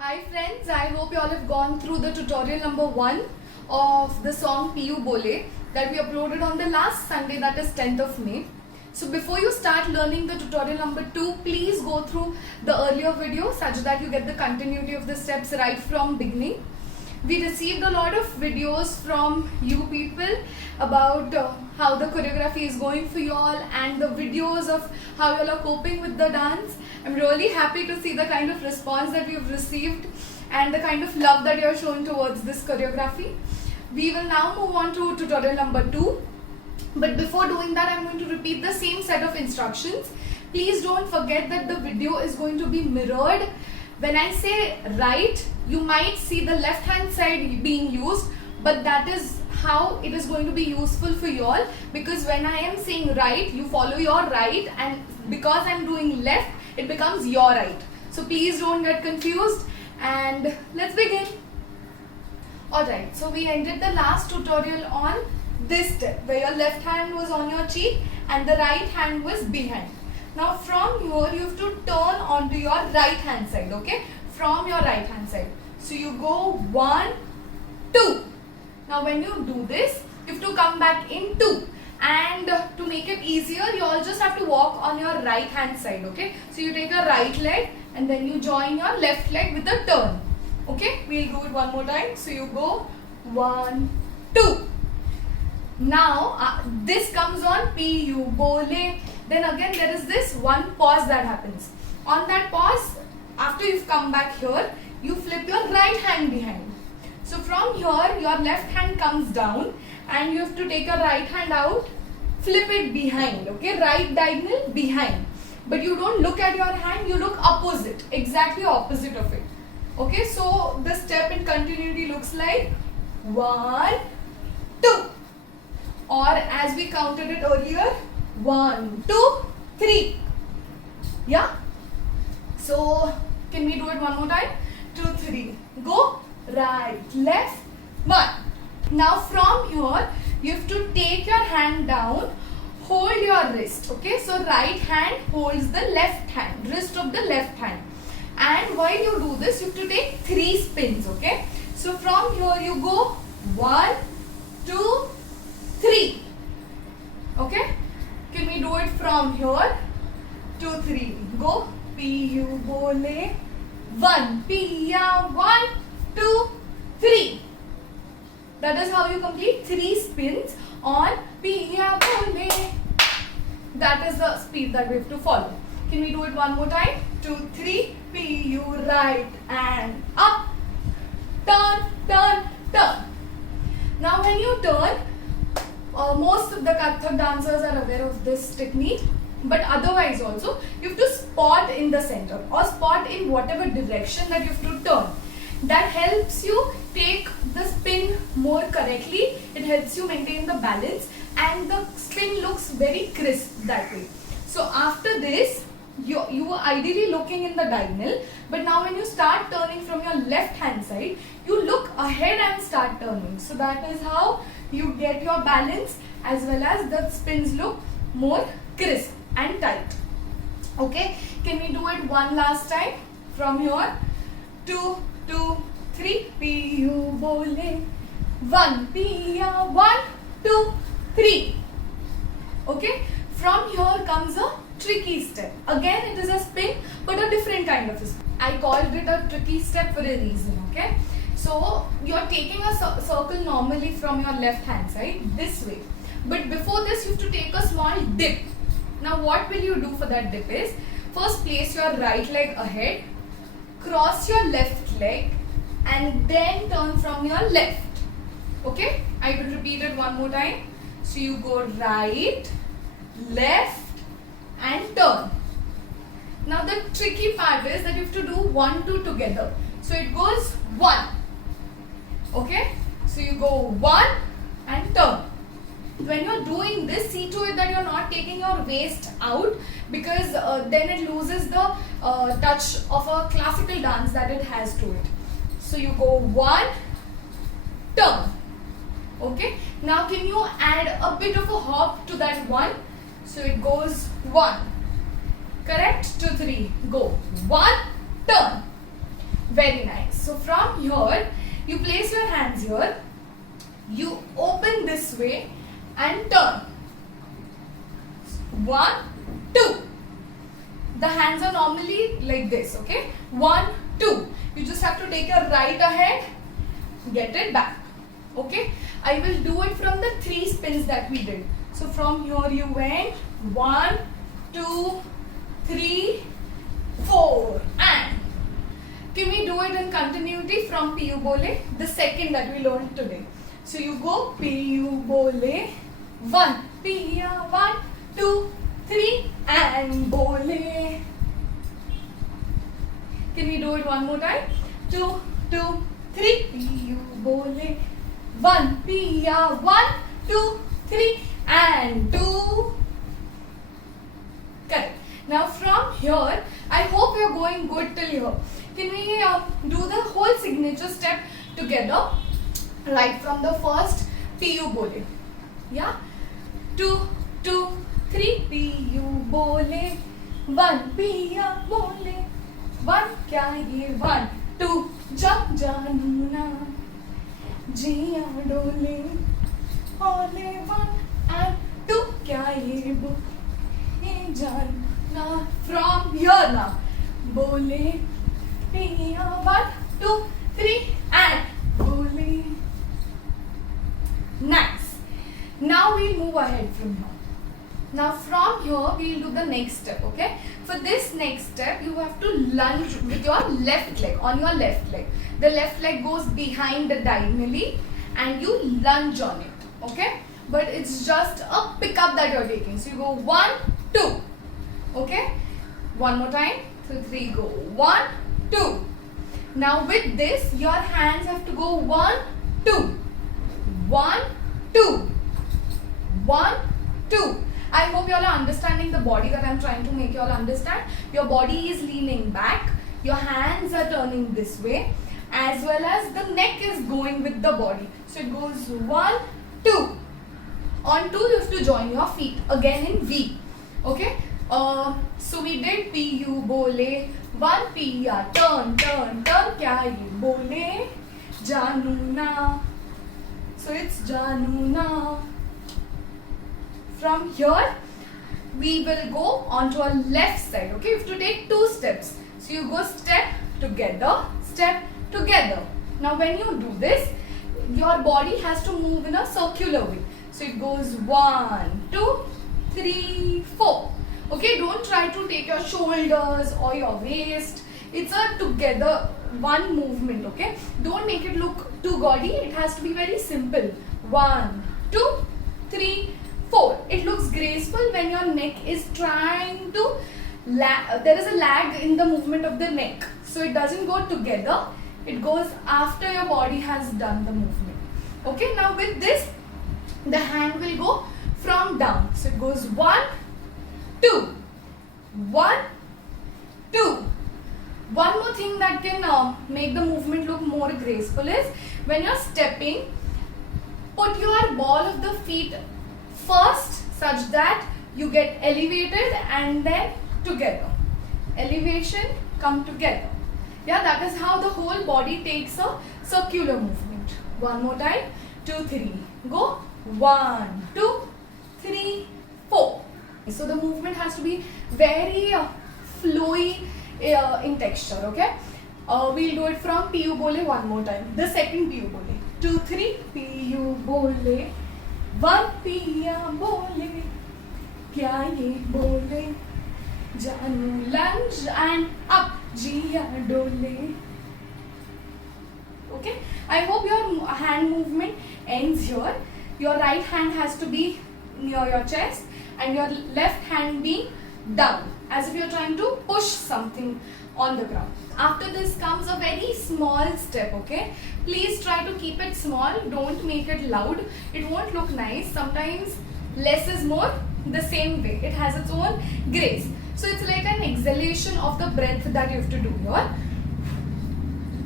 Hi friends, I hope you all have gone through the tutorial number 1 of the song Piyu Bole that we uploaded on the last Sunday, that is 10th of May. So before you start learning the tutorial number 2, please go through the earlier video such that you get the continuity of the steps right from beginning. We received a lot of videos from you people about how the choreography is going for you all and the videos of how you all are coping with the dance. I'm really happy to see the kind of response that we've received and the kind of love that you're showing towards this choreography. We will now move on to tutorial number 2. But before doing that, I'm going to repeat the same set of instructions. Please don't forget that the video is going to be mirrored. When I say right, you might see the left hand side being used, but that is how it is going to be useful for you all, because when I am saying right, you follow your right, and because I'm doing left, it becomes your right. So please don't get confused, and let's begin. Alright, so we ended the last tutorial on this step where your left hand was on your cheek and the right hand was behind. Now from here you have to turn onto your right hand side, okay? From your right hand side. So you go 1, 2. Now when you do this, you have to come back in 2. And to make it easier, you all just have to walk on your right hand side, okay? So you take a right leg and then you join your left leg with a turn. Okay, we'll do it one more time. So you go 1, 2. Now this comes on Piyu Bole. Then again there is this one pause that happens. On that pause, after you've come back here, you flip your right hand behind. So from here, your left hand comes down and you have to take your right hand out, flip it behind, okay? Right diagonal behind. But you don't look at your hand, you look opposite, exactly opposite of it. Okay, so the step in continuity looks like 1, 2. Or as we counted it earlier, 1, 2, 3. Yeah? So can we do it one more time? 2, 3. Go. Right, left, 1. Now from here, you have to take your hand down, hold your wrist, okay? So right hand holds the left hand, wrist of the left hand. And while you do this, you have to take 3 spins, okay? So from here, you go 1, 2, 3. Okay? Can we do it from here? 2, 3. Go. Piyu Bole. 1. Piya. 1, 2, 3. That is how you complete 3 spins on Piya Bole. That is the speed that we have to follow. Can we do it one more time? 2, 3. Piyu right and up. Turn, turn, turn. Now when you turn, most of the Kathak dancers are aware of this technique, but otherwise also you have to spot in the center or spot in whatever direction that you have to turn. That helps you take the spin more correctly. It helps you maintain the balance and the spin looks very crisp that way. So after this, you are ideally looking in the diagonal, but now when you start turning from your left hand side, you look ahead and start turning. So that is how you get your balance as well as the spins look more crisp and tight. Okay, can we do it one last time from here? 2, 2, 3. Piyu Bole. 1. Piya. 1, 2, 3. Okay, from here comes a tricky step. Again, it is a spin, but a different kind of a spin. I called it a tricky step for a reason, okay? So, you're taking a circle normally from your left hand side, this way. But before this, you have to take a small dip. Now, what will you do for that dip is, first place your right leg ahead, cross your left leg, and then turn from your left. Okay? I will repeat it one more time. So, you go right, left, and turn. Now the tricky part is that you have to do 1, 2 together. So it goes 1. Okay? So you go 1 and turn. When you're doing this, see to it that you're not taking your waist out, because then it loses the touch of a classical dance that it has to it. So you go 1, turn. Okay? Now can you add a bit of a hop to that 1? So it goes 1. Correct? 2, 3. Go. 1, turn. Very nice. So from here, you place your hands here, you open this way and turn. 1, 2. The hands are normally like this, okay? 1, 2. You just have to take your right ahead, get it back, okay? I will do it from the 3 spins that we did. So from here you went 1, 2, 3, 4 and can we do it in continuity from Piyu Bole, the second that we learned today. So you go Piyu Bole, 1, Piya, 1, 2, 3 and Bole. Can we do it one more time? 2, 2, 3, Piyu Bole, 1, Piya, 1, 2, 3 and 2. Correct. Now from here, I hope you are going good till here. Can we do the whole signature step together? Right from the first Piyu Bole. Yeah? 2, 2, 3 Piyu Bole, 1 Piya Bole, 1 kya ye 1, 2 jab janu na, jiya dole, ole 1 and 2 kya ye bo, ye janu na. From here now, Bole, Piya, 1, 2, 3 and Bole. Nice. Now we'll move ahead from here. Now from here we'll do the next step, okay? For this next step you have to lunge with your left leg, on your left leg. The left leg goes behind diagonally and you lunge on it, okay? But it's just a pickup that you're taking. So you go 1, 2, okay? One more time, 2, 3, go 1, 2. Now with this your hands have to go 1, 2, 1, 2, 1, 2. I hope you all are understanding the body that I'm trying to make you all understand. Your body is leaning back, your hands are turning this way, as well as the neck is going with the body. So it goes 1, 2. On 2 you have to join your feet again in V. Okay? So we did Piyu Bole, 1 Piya, turn, turn, turn, kya ye bole, janu na. So it's janu na. From here, we will go onto our left side, okay? You have to take 2 steps. So you go step together, step together. Now when you do this, your body has to move in a circular way. So it goes 1, 2, 3, 4. Okay, don't try to take your shoulders or your waist. It's a together one movement, okay? Don't make it look too gaudy. It has to be very simple. 1, 2, 3, 4. It looks graceful when your neck is trying to there is a lag in the movement of the neck. So it doesn't go together. It goes after your body has done the movement. Okay, now with this, the hand will go from down. So it goes 1, 2, 1, 2. One more thing that can make the movement look more graceful is when you're stepping, put your ball of the feet first such that you get elevated and then together. Elevation, come together. Yeah, that is how the whole body takes a circular movement. One more time. 2, 3. Go. 1, 2, 3, 4. So the movement has to be very flowy in texture, okay? We'll do it from Piyu Bole one more time. The second Piyu Bole. 2, 3. Piyu Bole. 1 Piya Bole. Kya ye bole. Janu lunge and up. Jiya dole. Okay? I hope your hand movement ends here. Your right hand has to be near your chest and your left hand being down, as if you're trying to push something on the ground. After this comes a very small step, okay? Please try to keep it small. Don't make it loud. It won't look nice. Sometimes less is more, the same way. It has its own grace. So it's like an exhalation of the breath that you have to do here.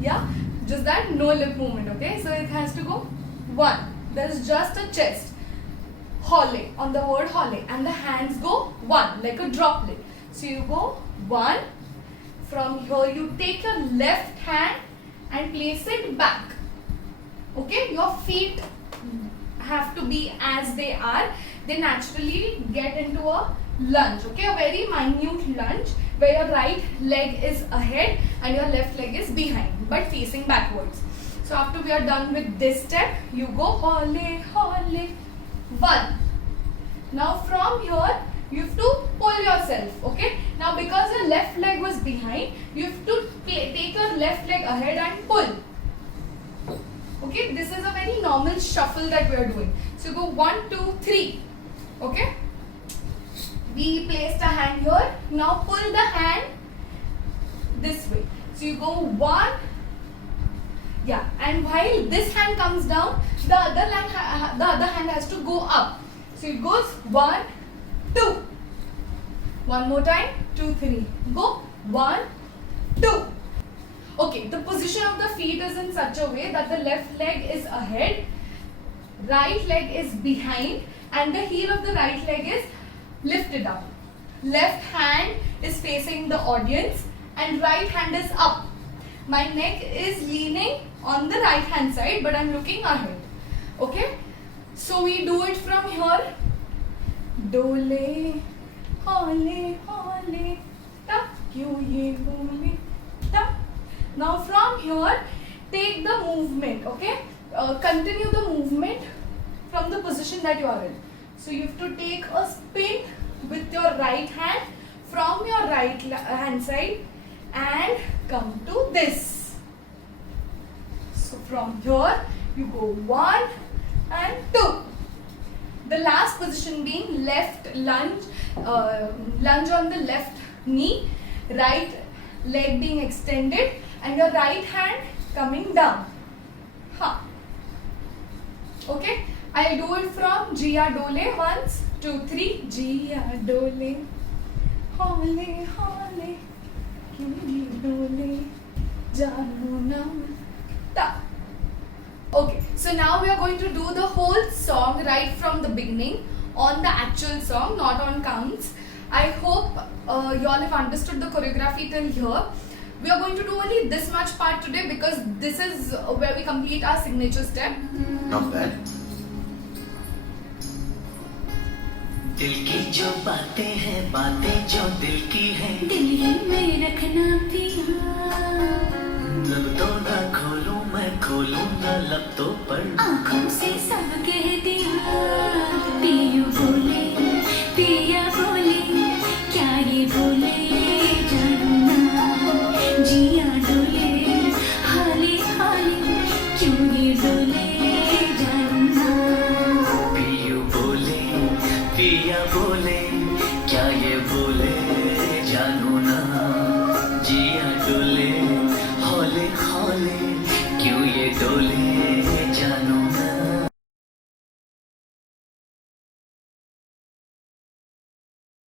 Yeah? Just that, no lip movement, okay? So it has to go 1. There's just a chest. Hole, on the word hole. And the hands go 1, like a droplet. So you go 1. from here you take your left hand and place it back. Okay, your feet have to be as they are. They naturally get into a lunge. Okay, a very minute lunge where your right leg is ahead and your left leg is behind, but facing backwards. So after we are done with this step, you go hole, hole, 1. Now from here, you have to pull yourself. Okay. Now because your left leg was behind, you have to take your left leg ahead and pull. Okay. This is a very normal shuffle that we are doing. So you go 1, 2, 3. Okay. We placed a hand here. Now pull the hand this way. So you go 1. Yeah. And while this hand comes down, the other hand has to go up. So it goes 1, 2. One more time. 2, 3. Go 1, 2. Okay. The position of the feet is in such a way that the left leg is ahead, right leg is behind, and the heel of the right leg is lifted up. Left hand is facing the audience and right hand is up. My neck is leaning on the right hand side, but I'm looking ahead. Okay. So we do it from here. Dole, hole, hole, ta, kyu ye bole, ta. Now from here, take the movement. Okay. Continue the movement from the position that you are in. So you have to take a spin with your right hand from your right hand side and come to this. So from here you go 1 and 2. The last position being left lunge, lunge on the left knee, right leg being extended and your right hand coming down. Okay. I'll do it from Jia Dole. 1, 2, 3. Jia Dole, hole, hole, kyun dole, jano nam ta. Okay, so now we are going to do the whole song right from the beginning on the actual song, not on counts. I hope you all have understood the choreography till here. We are going to do only this much part today because this is where we complete our signature step. Not bad. दिल की जो बातें हैं, बातें जो दिल की हैं, दिल ही में रखना पिया। लब तो ना खोलूं मैं, खोलूं ना लब तो पर आँखों से सब कह दिया। पियू बोले, पिया बोले, क्या ये बोले जानना जिया